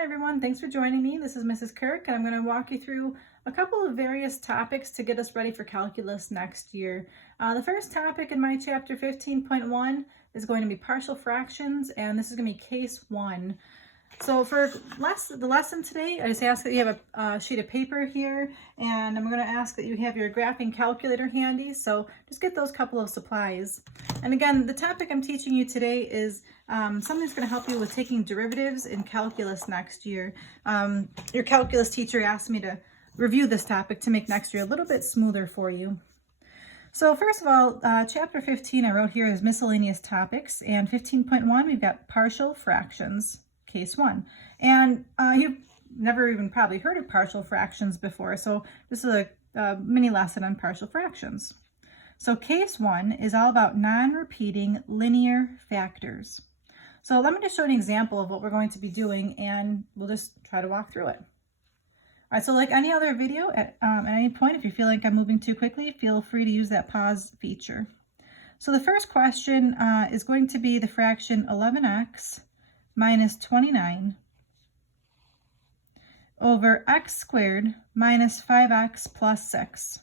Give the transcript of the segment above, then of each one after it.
Hi everyone, thanks for joining me. This is Mrs. Kirk and I'm going to walk you through a couple of various topics to get us ready for calculus next year. The first topic in my chapter 15.1 is going to be partial fractions, and this is going to be case 1. So for the lesson today, I just ask that you have a sheet of paper here, and I'm going to ask that you have your graphing calculator handy, so just get those couple of supplies. And again, the topic I'm teaching you today is something that's going to help you with taking derivatives in calculus next year. Your calculus teacher asked me to review this topic to make next year a little bit smoother for you. So first of all, chapter 15 I wrote here is miscellaneous topics, and 15.1 we've got partial fractions. Case 1. And you've never even probably heard of partial fractions before, so this is a mini lesson on partial fractions. So case 1 is all about non-repeating linear factors. So let me just show an example of what we're going to be doing, and we'll just try to walk through it. All right, so like any other video, at any point, if you feel like I'm moving too quickly, feel free to use that pause feature. So the first question is going to be the fraction 11x minus 29 over x squared minus 5x plus 6.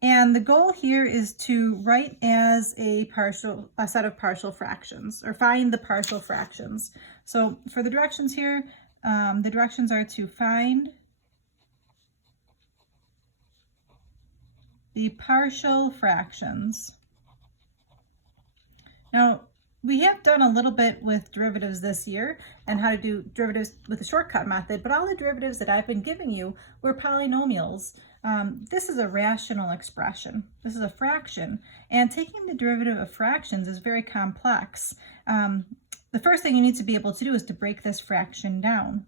And the goal here is to write as a set of partial fractions, or find the partial fractions. So for the directions here, the directions are to find the partial fractions. Now, we have done a little bit with derivatives this year and how to do derivatives with the shortcut method, but all the derivatives that I've been giving you were polynomials. This is a rational expression. This is a fraction, and taking the derivative of fractions is very complex. The first thing you need to be able to do is to break this fraction down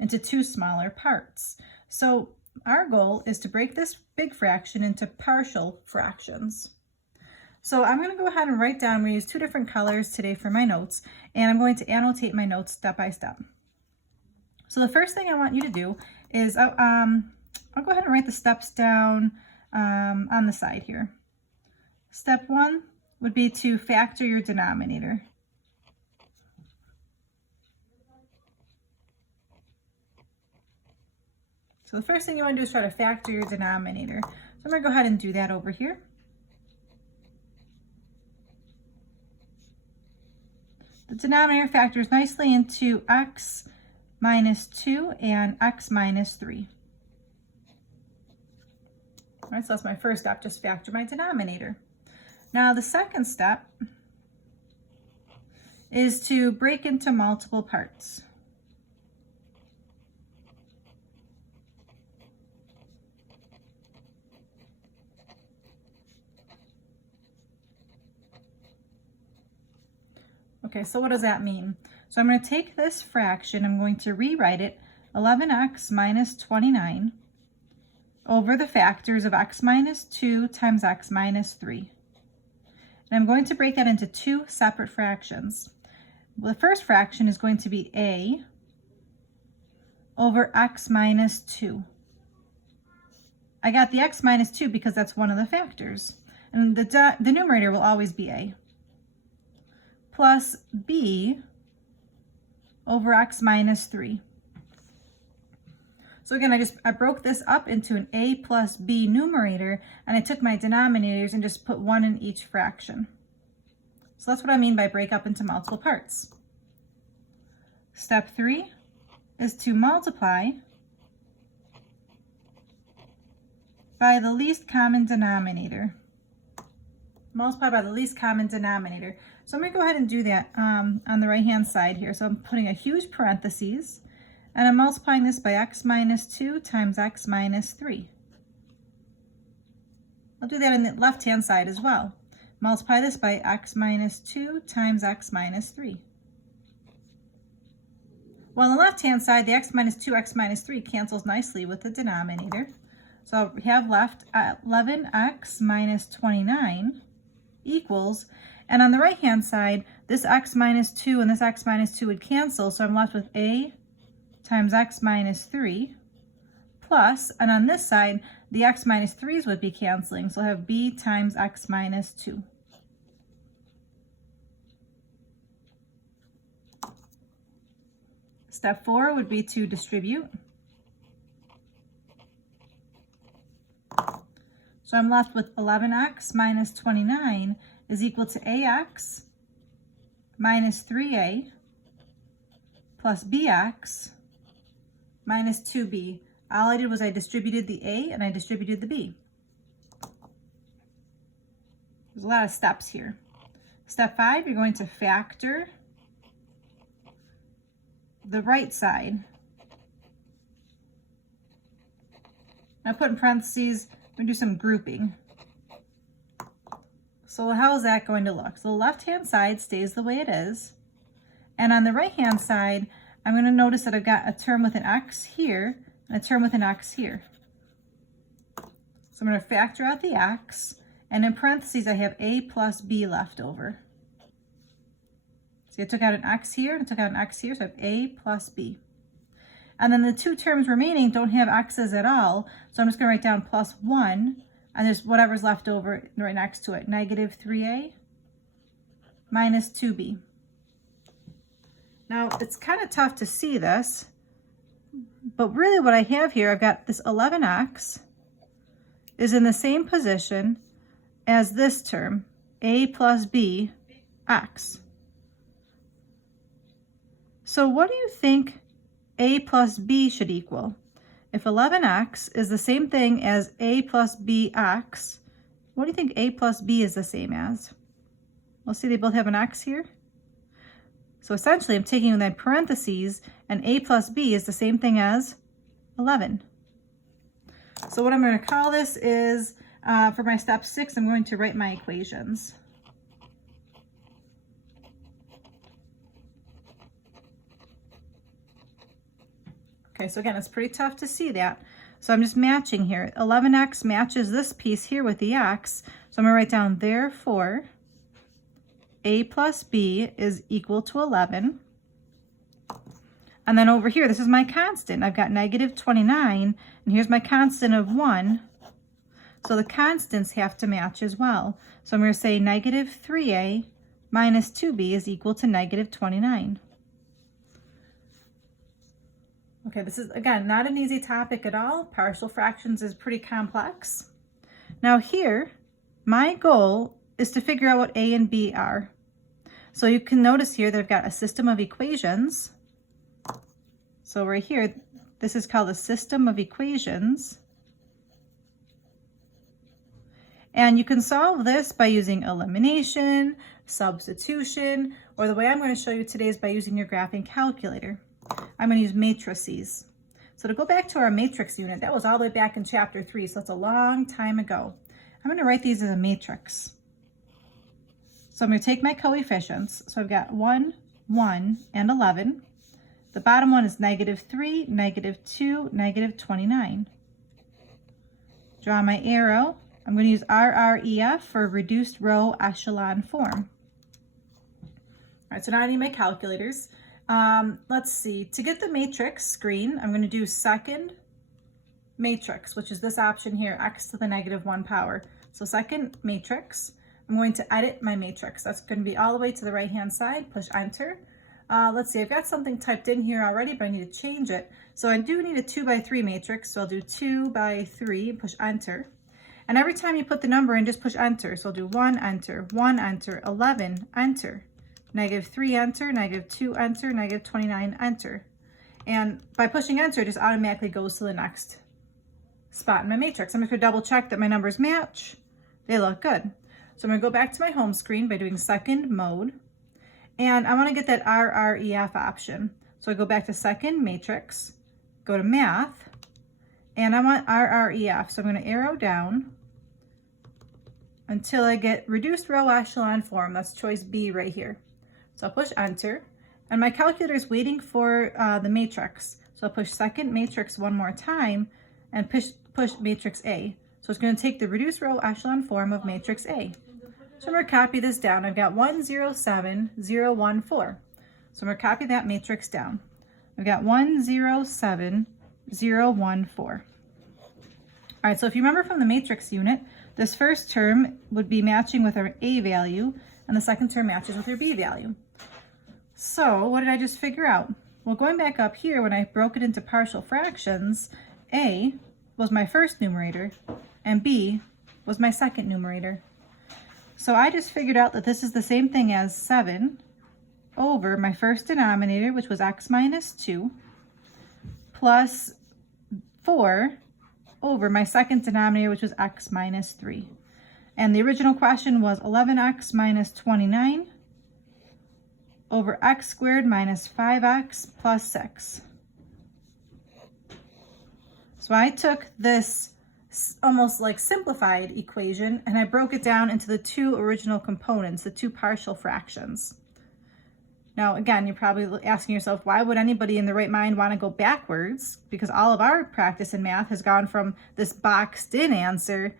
into two smaller parts. So our goal is to break this big fraction into partial fractions. So I'm going to go ahead and write down, I'm going to use two different colors today for my notes, and I'm going to annotate my notes step by step. So the first thing I want you to do is, I'll go ahead and write the steps down on the side here. Step 1 would be to factor your denominator. So the first thing you want to do is try to factor your denominator. So I'm going to go ahead and do that over here. The denominator factors nicely into x minus 2 and x minus 3. All right, so that's my first step, just factor my denominator. Now the second step is to break into multiple parts. Okay, so what does that mean? So I'm going to take this fraction, I'm going to rewrite it 11x minus 29 over the factors of x minus 2 times x minus 3. And I'm going to break that into two separate fractions. Well, the first fraction is going to be a over x minus 2. I got the x minus 2 because that's one of the factors. And the numerator will always be a. Plus b over x minus 3. So again, I broke this up into an a plus b numerator, and I took my denominators and just put one in each fraction. So that's what I mean by break up into multiple parts. Step 3 is to multiply by the least common denominator. Multiply by the least common denominator. So I'm going to go ahead and do that on the right hand side here. So I'm putting a huge parentheses, and I'm multiplying this by x minus 2 times x minus 3. I'll do that on the left hand side as well. Multiply this by x minus 2 times x minus 3. Well, on the left hand side, the x minus 2, x minus 3 cancels nicely with the denominator. So we have left 11x minus 29 equals, and on the right hand side, this x minus 2 and this x minus 2 would cancel, so I'm left with a times x minus 3 plus, and on this side, the x minus 3's would be canceling, so I'll have b times x minus 2. Step 4 would be to distribute. So I'm left with 11x minus 29 is equal to ax minus 3a plus bx minus 2b. All I did was I distributed the a and I distributed the b. There's a lot of steps here. Step 5, you're going to factor the right side. Now put in parentheses, we're going to do some grouping. So how is that going to look? So the left-hand side stays the way it is. And on the right-hand side, I'm going to notice that I've got a term with an x here and a term with an x here. So I'm going to factor out the x, and in parentheses, I have a plus b left over. So I took out an x here and I took out an x here, so I have a plus b. And then the two terms remaining don't have x's at all, so I'm just going to write down plus 1, and there's whatever's left over right next to it, negative 3a minus 2b. Now, it's kind of tough to see this, but really what I have here, I've got this 11x is in the same position as this term, a plus b x. So what do you think a plus b should equal? If 11x is the same thing as a plus bx, what do you think a plus b is the same as? Well, see, they both have an x here. So essentially, I'm taking that parentheses, and a plus b is the same thing as 11. So what I'm going to call this is, for my step 6, I'm going to write my equations. Okay, so again, it's pretty tough to see that. So I'm just matching here. 11x matches this piece here with the x. So I'm going to write down, therefore, a plus b is equal to 11. And then over here, this is my constant. I've got negative 29, and here's my constant of 1. So the constants have to match as well. So I'm going to say negative 3a minus 2b is equal to negative 29. Okay, this is, again, not an easy topic at all. Partial fractions is pretty complex. Now here, my goal is to figure out what a and b are. So you can notice here that I've got a system of equations. So right here, this is called a system of equations. And you can solve this by using elimination, substitution, or the way I'm going to show you today is by using your graphing calculator. I'm going to use matrices. So to go back to our matrix unit, that was all the way back in chapter 3, so it's a long time ago. I'm going to write these as a matrix. So I'm going to take my coefficients. So I've got 1, 1, and 11. The bottom one is negative 3, negative 2, negative 29. Draw my arrow. I'm going to use RREF for reduced row echelon form. All right, so now I need my calculators. Let's see, to get the matrix screen, I'm going to do second matrix, which is this option here, x to the negative 1 power. So second matrix, I'm going to edit my matrix. That's going to be all the way to the right-hand side, push enter. Let's see, I've got something typed in here already, but I need to change it. So I do need a 2 by 3 matrix, so I'll do 2 by 3, push enter. And every time you put the number in, just push enter. So I'll do 1, enter, 1, enter, 11, enter. Negative 3, enter, negative 2, enter, negative 29, enter. And by pushing enter, it just automatically goes to the next spot in my matrix. I'm going to double check that my numbers match. They look good. So I'm going to go back to my home screen by doing second mode. And I want to get that RREF option. So I go back to second matrix, go to math, and I want RREF. So I'm going to arrow down until I get reduced row echelon form. That's choice B right here. So I'll push enter, and my calculator is waiting for the matrix. So I'll push second matrix one more time and push matrix A. So it's going to take the reduced row echelon form of matrix A. So I'm going to copy this down. I've got 107014. So I'm going to copy that matrix down. I've got 107014. All right, so if you remember from the matrix unit, this first term would be matching with our A value, and the second term matches with your B value. So what did I just figure out? Well, going back up here, when I broke it into partial fractions, A was my first numerator and B was my second numerator. So I just figured out that this is the same thing as 7 over my first denominator, which was x minus 2, plus 4 over my second denominator, which was x minus 3. And the original question was 11x minus 29 over x squared minus 5x plus 6. So I took this almost like simplified equation and I broke it down into the two original components, the two partial fractions. Now, again, you're probably asking yourself, why would anybody in their right mind want to go backwards? Because all of our practice in math has gone from this boxed in answer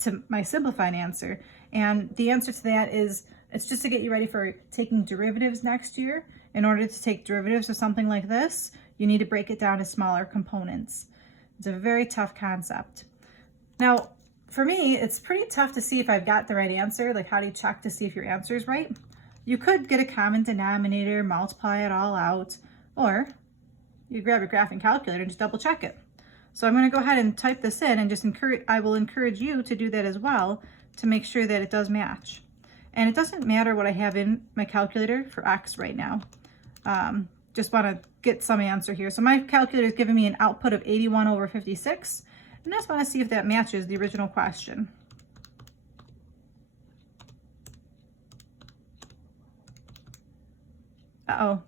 to my simplified answer. And the answer to that is, it's just to get you ready for taking derivatives next year. In order to take derivatives of something like this, you need to break it down to smaller components. It's a very tough concept. Now, for me, it's pretty tough to see if I've got the right answer. Like, how do you check to see if your answer is right? You could get a common denominator, multiply it all out, or you grab your graphing calculator and just double check it. So I'm going to go ahead and type this in and just I will encourage you to do that as well to make sure that it does match. And it doesn't matter what I have in my calculator for x right now. Just want to get some answer here. So my calculator is giving me an output of 81 over 56. And I just want to see if that matches the original question. Uh-oh.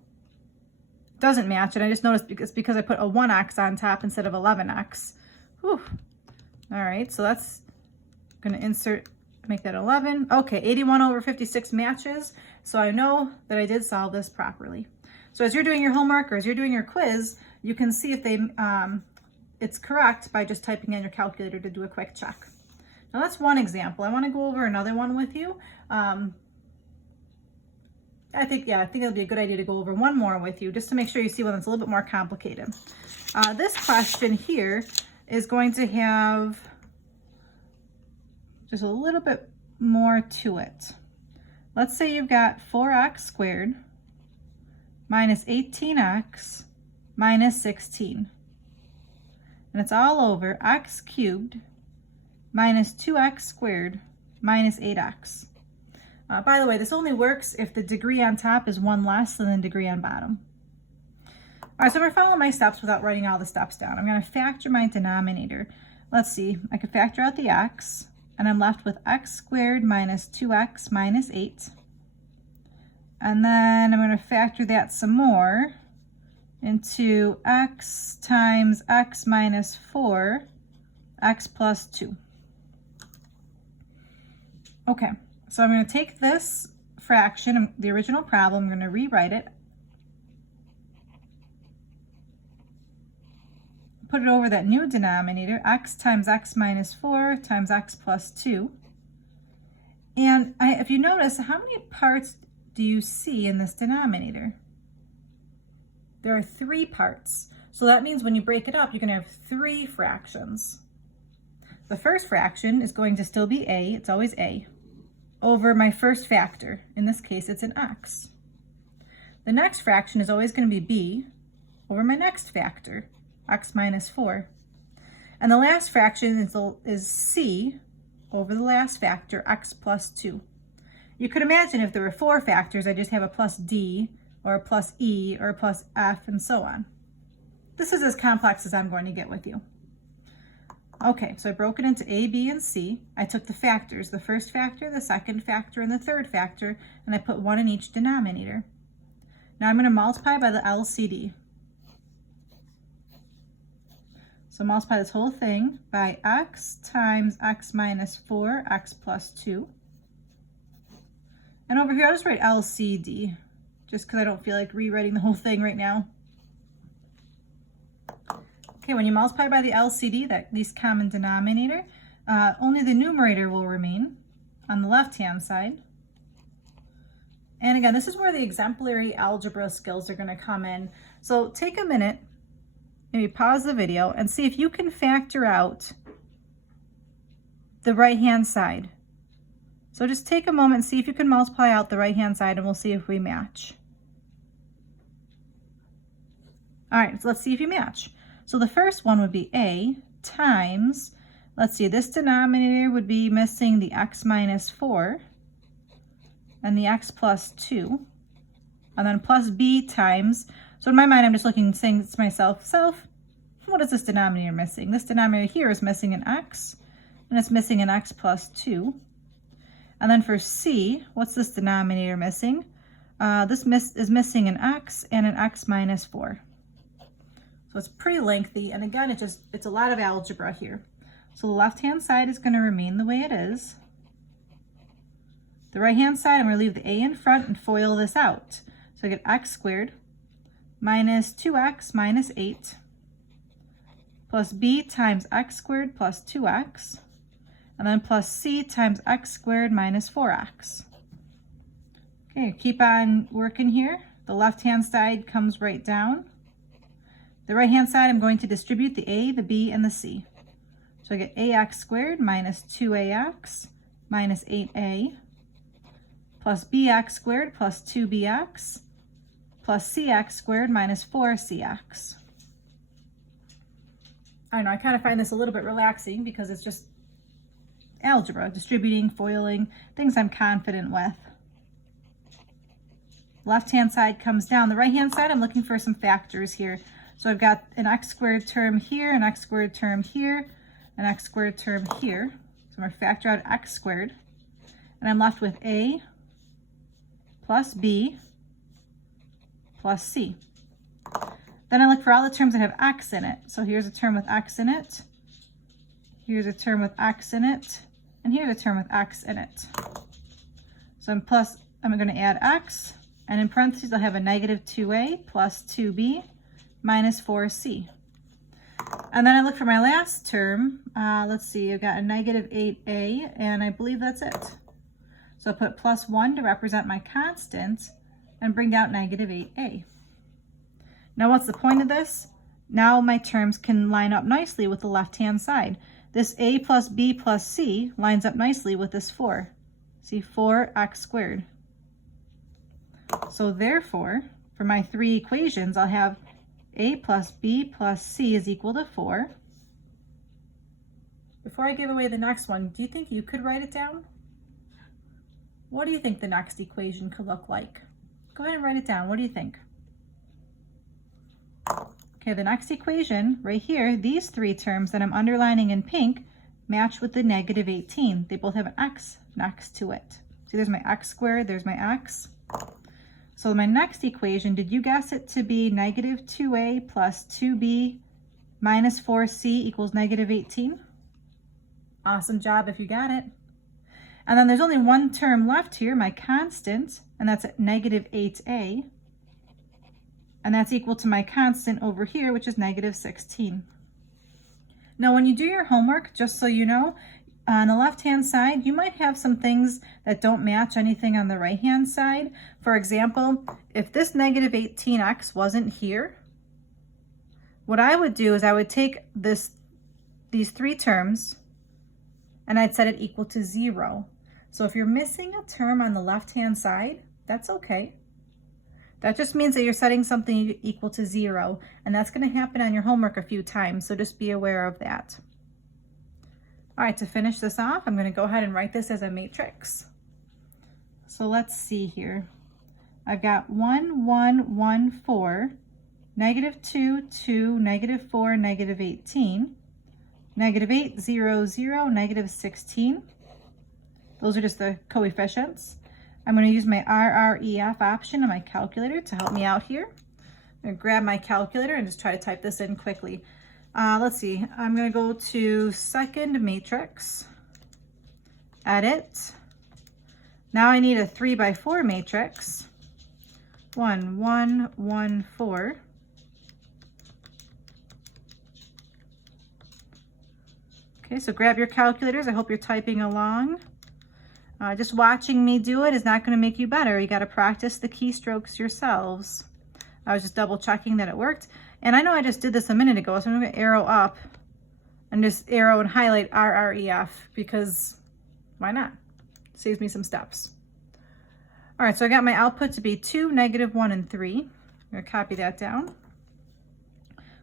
Doesn't match, and I just noticed it's because I put a 1x on top instead of 11x. Whew. All right, so that's going to insert, make that 11. Okay, 81 over 56 matches, so I know that I did solve this properly. So as you're doing your homework or as you're doing your quiz, you can see if it's correct by just typing in your calculator to do a quick check. Now that's one example. I want to go over another one with you. I think it'll be a good idea to go over one more with you just to make sure you see one that's a little bit more complicated. This question here is going to have just a little bit more to it. Let's say you've got 4x squared minus 18x minus 16. And it's all over x cubed minus 2x squared minus 8x. By the way, this only works if the degree on top is 1 less than the degree on bottom. All right, so I'm going to follow my steps without writing all the steps down. I'm going to factor my denominator. Let's see, I could factor out the x, and I'm left with x squared minus 2x minus 8. And then I'm going to factor that some more into x times x minus 4, x plus 2. Okay. So I'm going to take this fraction, the original problem, I'm going to rewrite it, put it over that new denominator, x times x minus 4 times x plus 2. And if you notice, how many parts do you see in this denominator? There are 3 parts. So that means when you break it up, you're going to have 3 fractions. The first fraction is going to still be a, it's always a, over my first factor. In this case, it's an x. The next fraction is always going to be b over my next factor, x minus 4. And the last fraction is c over the last factor, x plus 2. You could imagine if there were 4 factors, I just have a plus d, or a plus e, or a plus f, and so on. This is as complex as I'm going to get with you. Okay, so I broke it into A, B, and C. I took the factors, the first factor, the second factor, and the third factor, and I put 1 in each denominator. Now I'm going to multiply by the LCD. So multiply this whole thing by x times x minus 4, x plus 2. And over here, I'll just write LCD, just because I don't feel like rewriting the whole thing right now. Okay, when you multiply by the LCD, that least common denominator, only the numerator will remain on the left-hand side. And again, this is where the exemplary algebra skills are going to come in. So take a minute, maybe pause the video, and see if you can factor out the right-hand side. So just take a moment and see if you can multiply out the right-hand side, and we'll see if we match. All right, so let's see if you match. So the first one would be a times, let's see, this denominator would be missing the x minus 4 and the x plus 2, and then plus b times, so in my mind I'm just looking and saying to myself, what is this denominator missing? This denominator here is missing an x, and it's missing an x plus 2. And then for c, what's this denominator missing? This is missing an x and an x minus 4. So it's pretty lengthy, and again, it's a lot of algebra here. So the left-hand side is going to remain the way it is. The right-hand side, I'm going to leave the a in front and FOIL this out. So I get x squared minus 2x minus 8 plus b times x squared plus 2x, and then plus c times x squared minus 4x. Okay, keep on working here. The left-hand side comes right down. The right-hand side, I'm going to distribute the a, the b, and the c. So I get ax squared minus 2ax minus 8a plus bx squared plus 2bx plus cx squared minus 4cx. I don't know, I kind of find this a little bit relaxing because it's just algebra, distributing, FOILing, things I'm confident with. Left-hand side comes down. The right-hand side, I'm looking for some factors here. So I've got an x squared term here, an x squared term here, an x squared term here. So I'm going to factor out x squared. And I'm left with a plus b plus c. Then I look for all the terms that have x in it. So here's a term with x in it. Here's a term with x in it. And here's a term with x in it. So I'm going to add x. And in parentheses, I'll have a negative 2a plus 2b minus 4c. And then I look for my last term. Let's see, I've got a negative 8a, and I believe that's it. So I'll put plus 1 to represent my constant and bring out negative 8a. Now what's the point of this? Now my terms can line up nicely with the left-hand side. This a plus b plus c lines up nicely with this 4. See, 4x squared. So therefore, for my three equations, I'll have a plus b plus c is equal to 4. Before I give away the next one, do you think you could write it down? What do you think the next equation could look like? Go ahead and write it down. What do you think? Okay, the next equation right here, these three terms that I'm underlining in pink match with the negative 18. They both have an x next to it. See, there's my x squared, there's my x. So my next equation, did you guess it to be negative 2a plus 2b minus 4c equals negative 18? Awesome job if you got it. And then there's only one term left here, my constant, and that's at negative 8a. And that's equal to my constant over here, which is negative 16. Now, when you do your homework, just so you know, on the left-hand side, you might have some things that don't match anything on the right-hand side. For example, if this negative 18x wasn't here, what I would do is I would take these three terms and I'd set it equal to 0. So if you're missing a term on the left-hand side, that's okay. That just means that you're setting something equal to 0, and that's going to happen on your homework a few times, so just be aware of that. All right, to finish this off, I'm going to go ahead and write this as a matrix. So let's see here. I've got 1, 1, 1, 4, negative 2, 2, negative 4, negative 18, negative 8, 0, 0, negative 16. Those are just the coefficients. I'm going to use my RREF option on my calculator to help me out here. I'm going to grab my calculator and just try to type this in quickly. Let's see, I'm going to go to second matrix, edit. Now I need a 3 by 4 matrix. 1, 1, 1, 4. Okay, so grab your calculators. I hope you're typing along. Just watching me do it is not going to make you better. You got to practice the keystrokes yourselves. I was just double checking that it worked. And I know I just did this a minute ago, so I'm going to arrow up and just arrow and highlight RREF because why not? Saves me some steps. All right, so I got my output to be 2, negative 1, and 3. I'm going to copy that down.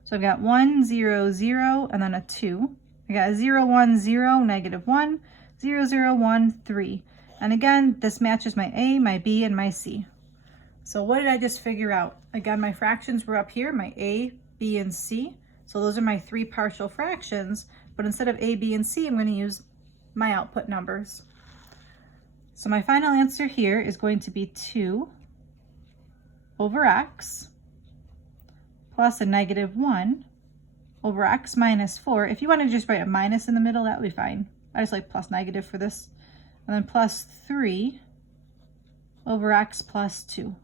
So I've got 1, 0, 0, and then a 2. I got 0, 1, 0, negative 1, 0, 0, 1, 3. And again, this matches my A, my B, and my C. So what did I just figure out? Again, my fractions were up here, my A, B, and C. So those are my 3 partial fractions, but instead of A, B, and C, I'm going to use my output numbers. So my final answer here is going to be 2 over x plus a negative 1 over x minus 4. If you want to just write a minus in the middle, that would be fine. I just like plus negative for this. And then plus 3 over x plus 2.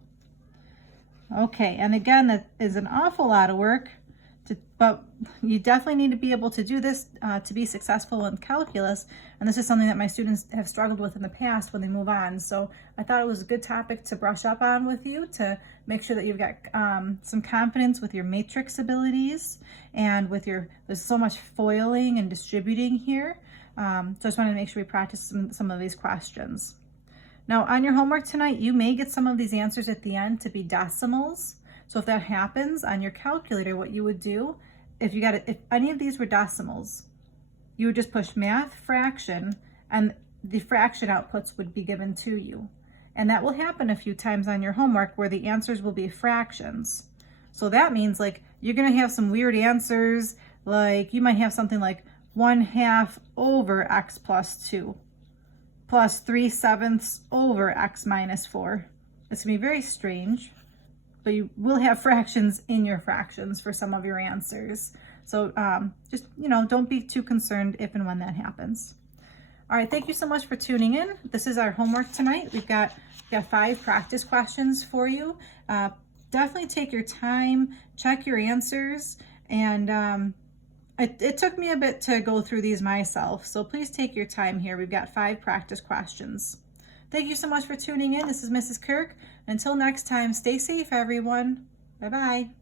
Okay, and again, that is an awful lot of work, but you definitely need to be able to do this to be successful in calculus. And this is something that my students have struggled with in the past when they move on. So I thought it was a good topic to brush up on with you to make sure that you've got some confidence with your matrix abilities and with there's so much foiling and distributing here. So I just wanted to make sure we practice some of these questions. Now on your homework tonight, you may get some of these answers at the end to be decimals. So if that happens on your calculator, what you would do, if any of these were decimals, you would just push math fraction and the fraction outputs would be given to you. And that will happen a few times on your homework where the answers will be fractions. So that means like you're gonna have some weird answers, like you might have something like 1/2 over x plus 2 plus 3/7 over x minus 4. It's gonna be very strange, but you will have fractions in your fractions for some of your answers. So just, don't be too concerned if and when that happens. All right, thank you so much for tuning in. This is our homework tonight. We've got 5 practice questions for you. Definitely take your time, check your answers, and it took me a bit to go through these myself, so please take your time here. We've got 5 practice questions. Thank you so much for tuning in. This is Mrs. Kirk. Until next time, stay safe, everyone. Bye-bye.